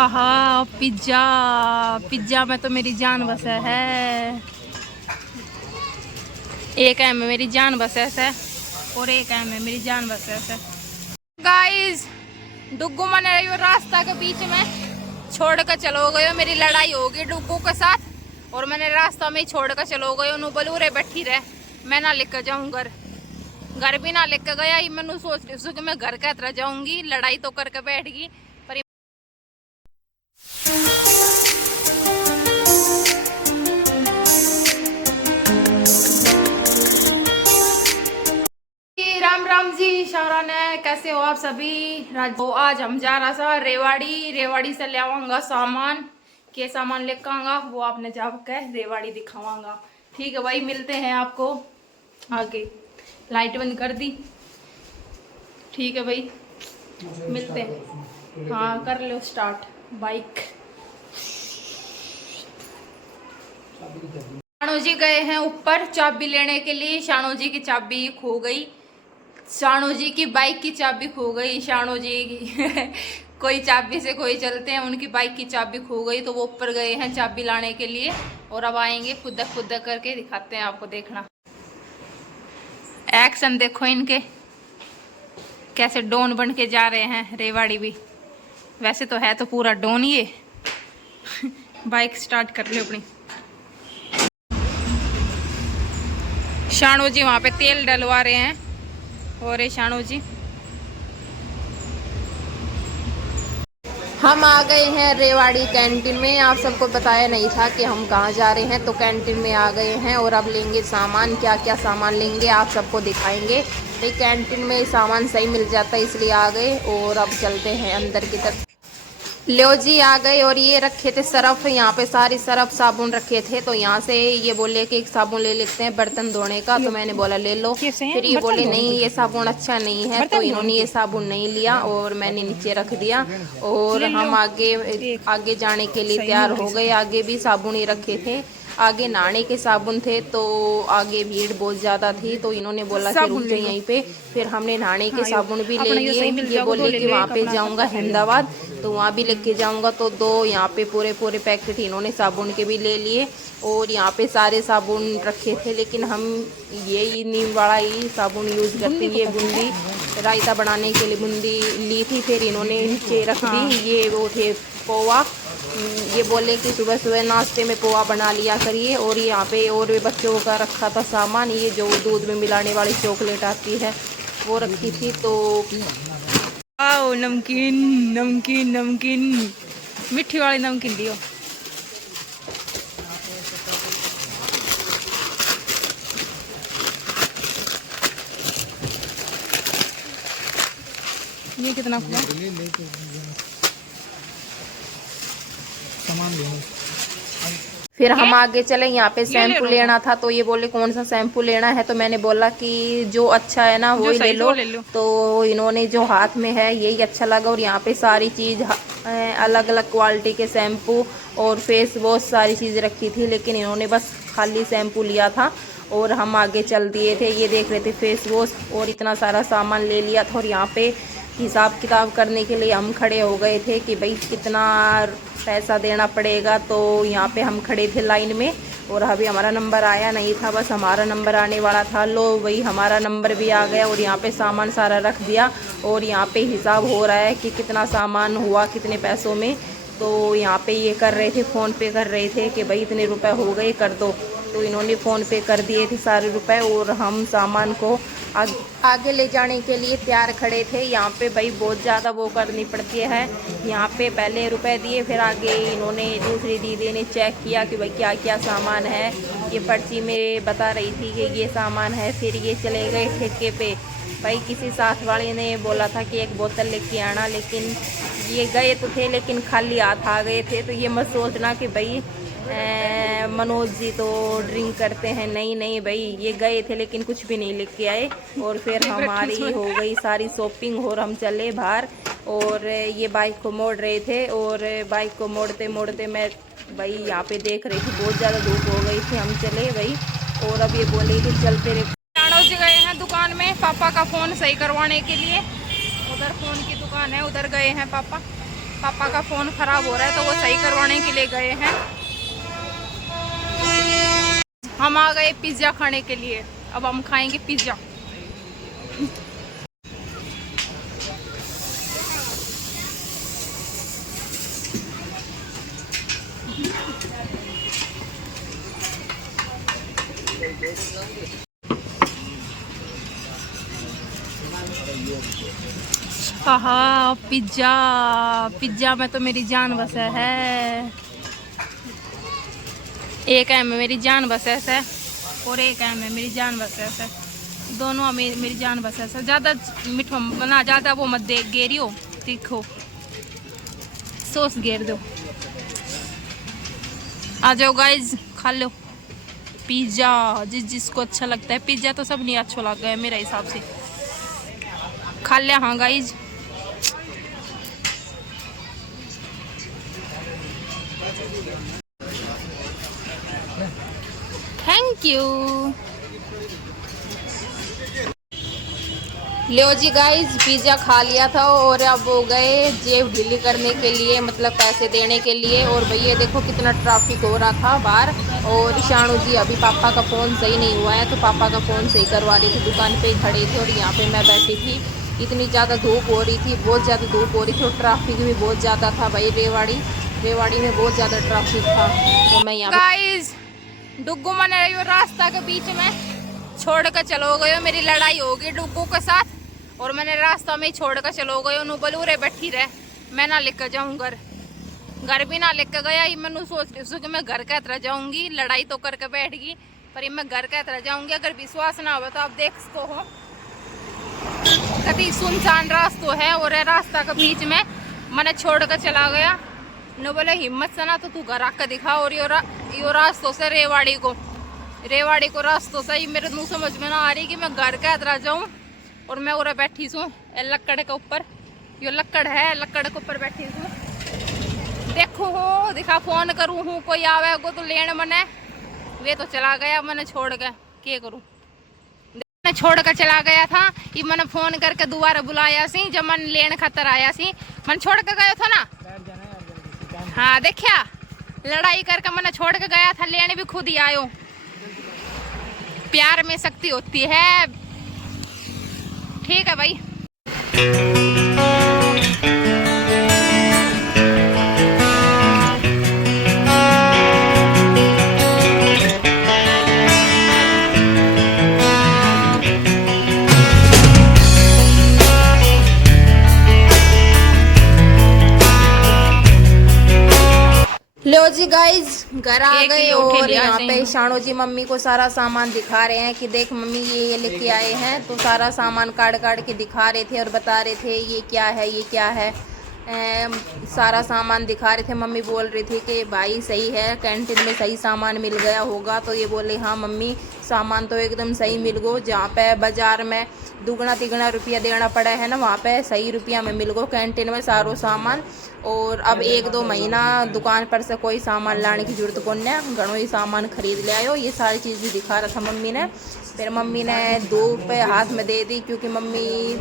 हाँ pizza, pizza में तो मेरी जान बसा है। एक है में मेरी जान बसा है और एक है में मेरी जान बसा है। गाइस डुग्गू मैंने रास्ता के बीच में छोड़ कर चलो गए, मेरी लड़ाई होगी डुग्गू के साथ और मैंने रास्ता में ही छोड़ कर चलो गए। उन्होंने बोलू रे बैठी रहे, मैं ना लेकर जाऊँ घर, घर भी ना लेकर गया ही। मैंने सोच रही कि मैं घर का तरह जाऊंगी, लड़ाई तो करके बैठ गई। राम राम जी शाहरान है, कैसे हो आप सभी। आज हम जा रहा था रेवाड़ी, रेवाड़ी से ले आऊंगा सामान, के सामान लेकर आऊंगा वो आपने जाकर रेवाड़ी दिखावांगा। ठीक है भाई, मिलते हैं आपको आगे। लाइट बंद कर दी, ठीक है भाई मिलते हैं। हाँ कर लो स्टार्ट बाइक। शानू जी गए हैं ऊपर चाबी लेने के लिए, शानू जी की चाबी खो गई, शानू जी की बाइक की चाबी खो गई। शानू जी की कोई चाबी से कोई चलते हैं, उनकी बाइक की चाबी खो गई तो वो ऊपर गए हैं चाबी लाने के लिए और अब आएंगे खुद करके दिखाते हैं आपको, देखना। एक्शन देखो इनके, कैसे डॉन बन के जा रहे हैं रेवाड़ी भी। वैसे तो है तो पूरा डॉन ये। बाइक स्टार्ट कर लो अपनी। शानू जी वहाँ पे तेल डलवा रहे हैं और ये शानू जी। हम आ गए हैं रेवाड़ी कैंटीन में। आप सबको बताया नहीं था कि हम कहाँ जा रहे हैं, तो कैंटीन में आ गए हैं और अब लेंगे सामान। क्या क्या सामान लेंगे आप सबको दिखाएंगे। भाई कैंटीन में सामान सही मिल जाता है इसलिए आ गए और अब चलते हैं अंदर की तरफ। लो जी आ गए और ये रखे थे सरफ, यहाँ पे सारी सरफ साबुन रखे थे तो यहाँ से ये बोले कि एक साबुन ले लेते हैं बर्तन धोने का, तो मैंने बोला ले लो। फिर ये बोले नहीं ये साबुन अच्छा नहीं है, तो इन्होंने ये साबुन नहीं लिया और मैंने नीचे रख दिया और हम आगे जाने के लिए तैयार हो गए। आगे भी साबुन ही रखे थे, आगे नहाने के साबुन थे तो आगे भीड़ बहुत ज़्यादा थी तो इन्होंने बोला कि रुक जाओ यहीं पे। फिर हमने नहाने के साबुन भी ले लिए। ये बोले कि वहाँ पे जाऊँगा अहमदाबाद तो वहाँ भी लेके जाऊँगा, तो दो यहाँ पे पूरे पैकेट इन्होंने साबुन के भी ले लिए और यहाँ पे सारे साबुन रखे थे। लेकिन हम ये नीम वाला ही साबुन यूज़ करते हैं। ये बूंदी रायता बनाने के लिए बूंदी ली थी, फिर इन्होंने नीचे रख दी। ये वो थे पोहा, ये बोले कि सुबह सुबह नाश्ते में पोहा बना लिया करिए। और यहाँ पे और भी बच्चों का रखा था सामान, ये जो दूध में मिलाने वाली चॉकलेट आती है वो रखी थी। तो आओ नमकीन नमकीन नमकीन, मिठी वाली नमकीन दियो। ये कितना खुला सामान लेना। फिर हम आगे चले, यहाँ पे शैम्पू लेना था तो ये बोले कौन सा शैम्पू लेना है, तो मैंने बोला कि जो अच्छा है ना वो ही ले लो। तो इन्होंने जो हाथ में है यही अच्छा लगा और यहाँ पे सारी चीज़ अलग अलग क्वालिटी के शैम्पू और फेस वॉश सारी चीज़ रखी थी, लेकिन इन्होंने बस खाली शैम्पू लिया था और हम आगे चल दिए थे। ये देख रहे थे फेस वॉश और इतना सारा सामान ले लिया था। और यहाँ पे हिसाब किताब करने के लिए हम खड़े हो गए थे कि भाई कितना पैसा देना पड़ेगा, तो यहाँ पे हम खड़े थे लाइन में और अभी हमारा नंबर आया नहीं था, बस हमारा नंबर आने वाला था। लो वही हमारा नंबर भी आ गया और यहाँ पे सामान सारा रख दिया और यहाँ पे हिसाब हो रहा है कि कितना सामान हुआ कितने पैसों में। तो यहाँ पे ये कर रहे थे, फ़ोन पे कर रहे थे कि भाई इतने रुपए हो गए कर दो, तो इन्होंने फ़ोन पे कर दिए थे सारे रुपए और हम सामान को आगे ले जाने के लिए तैयार खड़े थे। यहाँ पे भाई बहुत ज़्यादा वो करनी पड़ती है, यहाँ पे पहले रुपए दिए फिर आगे इन्होंने दूसरी दीदी ने चेक किया कि भाई क्या क्या सामान है। ये पर्ची में बता रही थी कि ये सामान है। फिर ये चले गए ठेके पे। भाई किसी साथ वाले ने बोला था कि एक बोतल लेके आना, लेकिन ये गए तो थे लेकिन खाली हाथ आ गए थे। तो ये मत सोचना कि भाई मनोज जी तो ड्रिंक करते हैं, नहीं नहीं भाई ये गए थे लेकिन कुछ भी नहीं लेके आए। और फिर हमारी हो गई सारी शॉपिंग और हम चले बाहर और ये बाइक को मोड़ रहे थे और बाइक को मोड़ते मोड़ते मैं भाई यहाँ पे देख रही थी बहुत ज़्यादा धूप हो गई थी। हम चले भाई और अब ये बोले कि चलते रहे। मनोज जी गए हैं दुकान में पापा का फ़ोन सही करवाने के लिए, उधर फ़ोन की दुकान है उधर गए हैं पापा। पापा का फ़ोन ख़राब हो रहा है तो वो सही करवाने के लिए गए हैं। हम आ गए पिज़्ज़ा खाने के लिए। अब हम खाएंगे पिज़्ज़ा। हाँ, पिज्जा पिज्जा में तो मेरी जान बसे है। एक है में मेरी जान बसे है और एक है में मेरी जान बसे है। दोनों में मेरी जान बसे है। ज़्यादा मीठो ना, ज़्यादा वो मत दे गेरियो तीखो, सॉस गेर दो। आ जाओ गाइज, खा लो पिज्जा। जिसको अच्छा लगता है पिज्जा, तो सब नहीं अच्छा लग गया मेरे हिसाब से। खा लिया। हाँ गाइज, थैंक यू। लो जी गाइज, पिज़्ज़ा खा लिया था और अब वो गए जेब ढीली करने के लिए, मतलब पैसे देने के लिए। और भैया देखो कितना ट्रैफिक हो रहा था बाहर। और शानू जी अभी पापा का फ़ोन सही नहीं हुआ है तो पापा का फ़ोन सही करवा रही थी। दुकान पे ही खड़े थे और यहाँ पे मैं बैठी थी। इतनी ज़्यादा धूप हो रही थी, बहुत ज़्यादा धूप हो रही थी और ट्रैफिक भी बहुत ज़्यादा था भाई। रेवाड़ी में बहुत ज़्यादा ट्रैफिक था। तो मैं यहाँ गाइज डुग्गू मन रास्ता के बीच में छोड़ कर चलो गए। मेरी लड़ाई होगी डुग्गू के साथ और मैंने रास्ता में ही छोड़ कर चलो गए। उन्होंने बोलू रे बैठी रहे, मैं ना लेकर जाऊँ घर भी ना लेकर गया। ये मैंने सोच रही हूँ कि मैं घर का तरह जाऊँगी, लड़ाई तो करके बैठ गई, पर ये मैं घर का तरह जाऊँगी। अगर विश्वास ना हो तो आप देख सको हो, कभी सुनसान रास्ता है और रास्ता के बीच में मैंने छोड़ कर चला गया। न बोले हिम्मत से ना तो तू घर आकर दिखा। और यो रास्तों से रेवाड़ी को रास्तों से ही मेरे मुँह समझ में ना आ रही कि मैं घर का तरह जाऊँ। और मैं उरे बैठी हूँ लक्कड़ के ऊपर, यो लक्कड़ है, लक्कड़ के ऊपर बैठी हूँ। देखो हो दिखा फोन करूँ हूँ, कोई आवे को तो लेन मने। वे तो चला गया, मैंने छोड़ के क्या करूँ। मैंने छोड़ कर चला गया था, ये मैंने फोन करके दोबारा बुलाया सी जब मन लेन खातर आया सी। मन छोड़ के गया था ना। हाँ देखिया, लड़ाई करके मैंने छोड़ के गया था, लेने भी खुद ही आयो। प्यार में शक्ति होती है। ठीक है भाई। लो जी गाइज, घर आ गए और यहाँ पे शानू जी मम्मी को सारा सामान दिखा रहे हैं कि देख मम्मी ये लेके आए हैं। तो सारा सामान काट के दिखा रहे थे और बता रहे थे ये क्या है ये क्या है। सारा सामान दिखा रहे थे। मम्मी बोल रही थी कि भाई सही है, कैंटीन में सही सामान मिल गया होगा। तो ये बोले हाँ मम्मी सामान तो एकदम सही मिल गो। जहाँ पे बाजार में दुगना तिगना रुपया देना पड़ा है ना, वहाँ पे सही रुपया में मिल गो कैंटीन में सारो सामान। और अब 1-2 महीना दुकान पर से कोई सामान लाने की जरूरत कौन है, घणो ही सामान खरीद ले आयो। ये सारी चीज़ भी दिखा रहा था मम्मी ने। फिर मम्मी ने 2 रुपये हाथ में दे दी क्योंकि मम्मी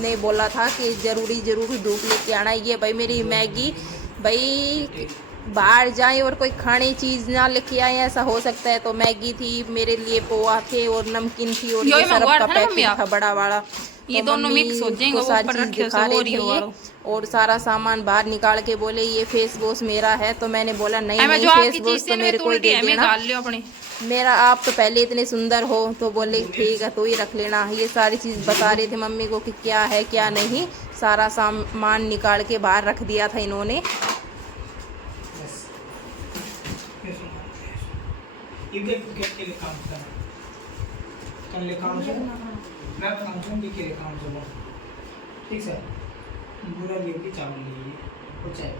ने बोला था कि ज़रूर धूप लेके आना। ये भाई मेरी मैगी, भाई बाहर जाए और कोई खाने चीज़ ना लेके आए ऐसा हो सकता है। तो मैगी थी मेरे लिए, पोहा थे और नमकीन थी और ये सरफ का पैकेट था बड़ा वाला। ये तो दोनों मिक्स हो जाएंगे, सारी चीज़ दिखा रहे थे ये। और सारा सामान बाहर निकाल के बोले ये फेस वॉश मेरा है। तो मैंने बोला नहीं फेस वॉश तो मेरे को दे देना, मेरा आप तो पहले इतने सुंदर हो। तो बोले ठीक है तो ही रख लेना। ये सारी चीज़ बता रहे थे मम्मी को कि क्या है क्या नहीं। सारा सामान निकाल के बाहर रख दिया था इन्होंने। ठीक है, बुरा लिए चावल लीजिए कुछ है,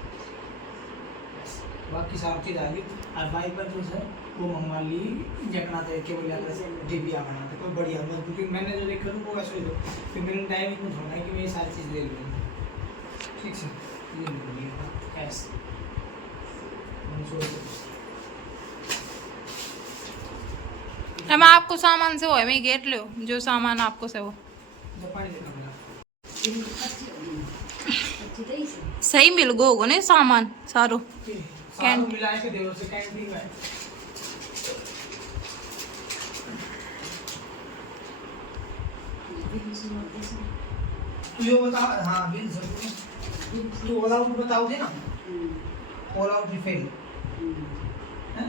बाकी सारी चीज़ आ गई। और बाइक पर जो सर वो मंगवा ली, जकना था केवल यात्रा से डिबिया बना था कोई बढ़िया बस। क्योंकि मैंने जो देखा वो वैसे ही दो, फिर मेरे टाइम ही कुछ होना है कि मैं ये सारी चीज़ ले लूँ। ठीक है, ये ले लीजिए कैश। हम आपको सामान से वो है मैं घेर लो, जो सामान आपको से वो सही मिल गो होगो ने सामान सारो सारों मिलाए के देवर से कैंटीन में यो बता। हाँ बिल जरूर तो ऑल आउट बताओगे ना ऑल आउट रिफिल हैं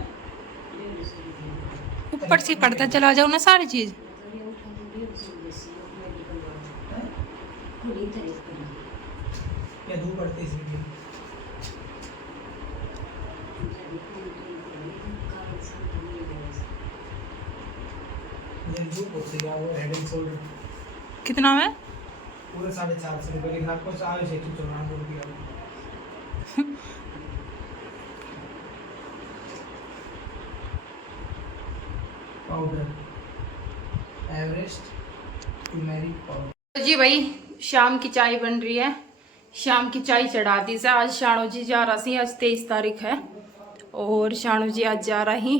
ऊपर से पड़ता चला जाओ ना सारी चीज या दो पढ़ते इसलिए जल्दी पूछ लिया वो हेड एंड शोल्डर कितना में पूरे 450 रुपए के साथ कुछ आयो से 94 रुपया पाउडर एवरेस्ट टर्मरिक पाउडर। जी भाई शाम की चाय बन रही है शाम की चाय चढ़ा दी से आज शाणो जी जा रहा सी आज 23 तारीख है और शाणो जी आज जा रही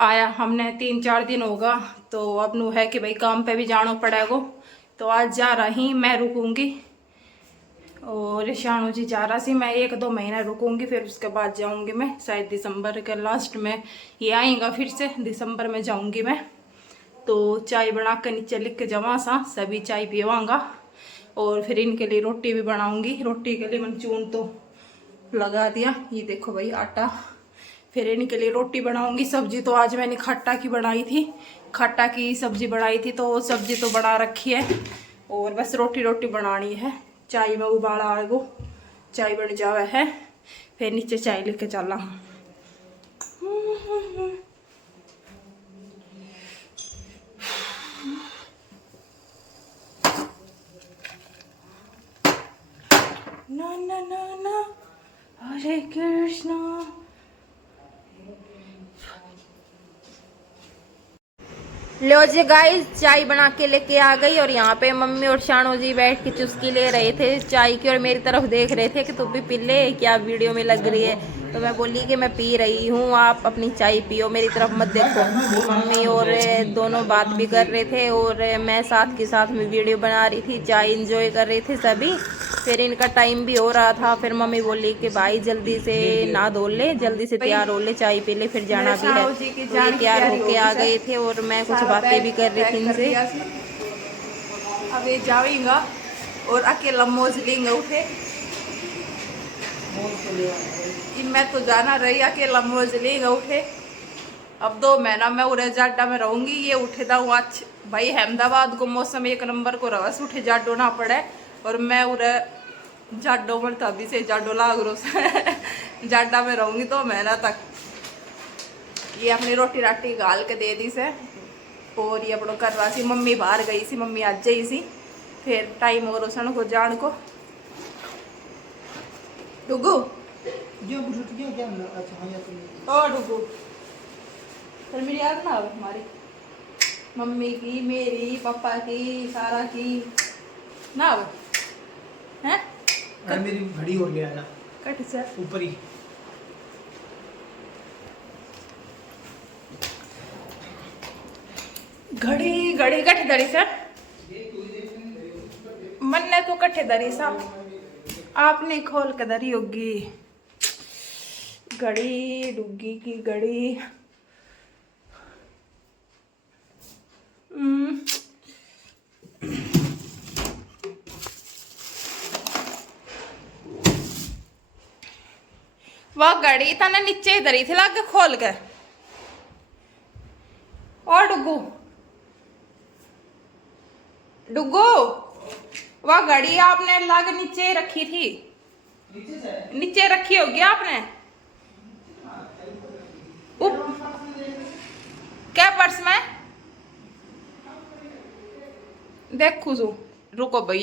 आया हमने 3-4 दिन होगा तो अब नू है कि भाई काम पे भी जाना पड़ेगा तो आज जा रही मैं रुकूंगी और शाणो जी जा रहा सी मैं 1-2 महीना रुकूंगी फिर उसके बाद जाऊंगी मैं शायद दिसंबर के लास्ट में ये आएगा फिर से दिसंबर में जाऊंगी मैं तो चाय बना कर नीचे लिख के जमा सा सभी चाय पीवांगा और फिर इनके लिए रोटी भी बनाऊंगी रोटी के लिए मैंने चून तो लगा दिया ये देखो भाई आटा फिर इनके लिए रोटी बनाऊंगी सब्जी तो आज मैंने खट्टा की बनाई थी खट्टा की सब्जी बनाई थी तो सब्जी तो बना रखी है और बस रोटी बनानी है चाय में उबाला आएगो चाय बन जावे है फिर नीचे चाय लेके चला ना ना ना ना हरे कृष्णा लो जी गाइस चाय बना के लेके आ गई और यहाँ पे मम्मी और शाणो जी बैठ के चुस्की ले रहे थे चाय की और मेरी तरफ देख रहे थे कि तू भी पी ले क्या वीडियो में लग रही है तो मैं बोली कि मैं पी रही हूँ आप अपनी चाय पियो मेरी तरफ मत देखो मम्मी और दोनों बात भी कर रहे थे और मैं साथ के साथ में वीडियो बना रही थी चाय इंजॉय कर रहे थे सभी फिर इनका टाइम भी हो रहा था फिर मम्मी बोली कि भाई जल्दी से ना धो ले जल्दी से तैयार हो ले चाय पी ले फिर जाना भी है तो ये तैयार होके आ गए थे और मैं कुछ बातें भी कर रही थी इनसे अब ये जाएगा और अकेला मौज लेंगे उठे मैं तो जाना रही अकेला मौज लेंगे उठे अब 2 महीना मैं उरे जाडा में रहूंगी ये उठे था आज भाई अहमदाबाद को मौसम 1 नंबर को रवस उठे जाडो ना पड़े और मैं उरे जाडो में तभी से जाडो लाग रो से जाडा में रहूंगी 2 महीना तक ये अपनी रोटी राटी गाल के दे दी से और ये अपनों कर रहा सी मम्मी बाहर गई सी मम्मी आज ही सी फिर टाइम और सन को जान को डुगू जो बुजुर्ग क्या अच्छा हाँ ओ डुगू फिर मेरी याद ना आवे हमारी मम्मी की मेरी पापा की सारा की ना आवे हैं अरे मेरी घड़ी और ले आना कट से ऊपर ही घड़ी घड़ी कट्ठे दरी से मन ने तो कट्ठे दरी सा आपने खोल के दरी होगी घड़ी डुग्गी की घड़ी वह घड़ी था ना नीचे ही दरी थी लाके खोल के और डुगू डुगू वह घड़ी आपने लाके नीचे रखी थी नीचे रखी होगी आपने क्या पर्स में देखो सो रुको भाई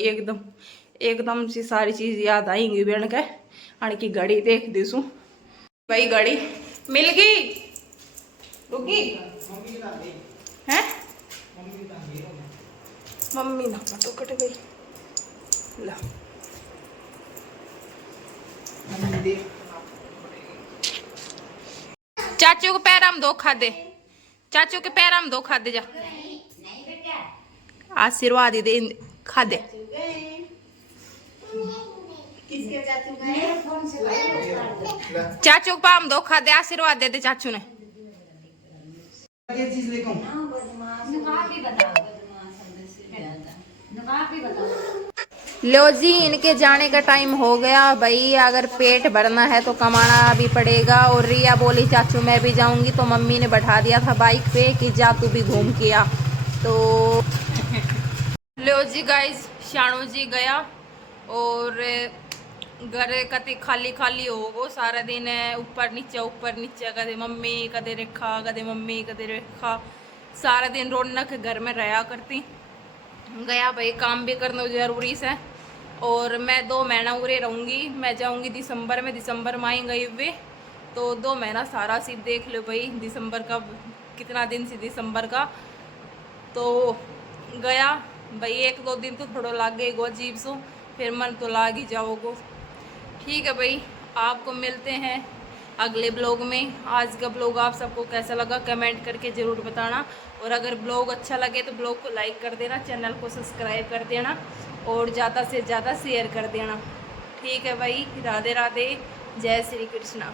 एकदम सी सारी चीज याद आएंगी बेन के आने की घड़ी देख दीसू भाई घड़ी मिल गई रुकी हैं मम्मी ना तो कट गई ला चाचू को पैर हम 2 खा दे चाचू के पैर हम 2 खा दे जा आशीर्वाद ही दे खा दे किसके चाचू का है? फोन से चाचू को पाम धोखा दे, आशीर्वाद दे दे चाचू ने। ये चीज लेकर नकाब भी बताओ, नकाब भी बताओ। लो जी, इनके जाने का टाइम हो गया भाई। अगर पेट भरना है तो कमाना भी पड़ेगा। और रिया बोली चाचू मैं भी जाऊंगी, तो मम्मी ने बैठा दिया था बाइक पे कि जा तू भी घूम के आ। तो लो जी गाइस, शानू जी गया और घर कति खाली खाली हो गो। सारा दिन ऊपर नीचे कदे मम्मी कदे रेखा, कदे मम्मी कदे रेखा। सारा दिन रौनक घर में रहा करती। गया भाई, काम भी करना जरूरी से। और मैं 2 महीना उरे रहूँगी। मैं जाऊँगी दिसंबर में आई गई हुए, तो 2 महीना सारा सिर्फ देख लो भाई। दिसंबर का कितना दिन से दिसंबर का तो गया भाई। 1-2 दिन तो थोड़ा लाग गए गो अजीब सो, फिर मन तो लाग ही जाओगो। ठीक है भाई, आपको मिलते हैं अगले ब्लॉग में। आज का ब्लॉग आप सबको कैसा लगा कमेंट करके ज़रूर बताना। और अगर ब्लॉग अच्छा लगे तो ब्लॉग को लाइक कर देना, चैनल को सब्सक्राइब कर देना और ज़्यादा से ज़्यादा शेयर कर देना। ठीक है भाई, राधे राधे, जय श्री कृष्णा।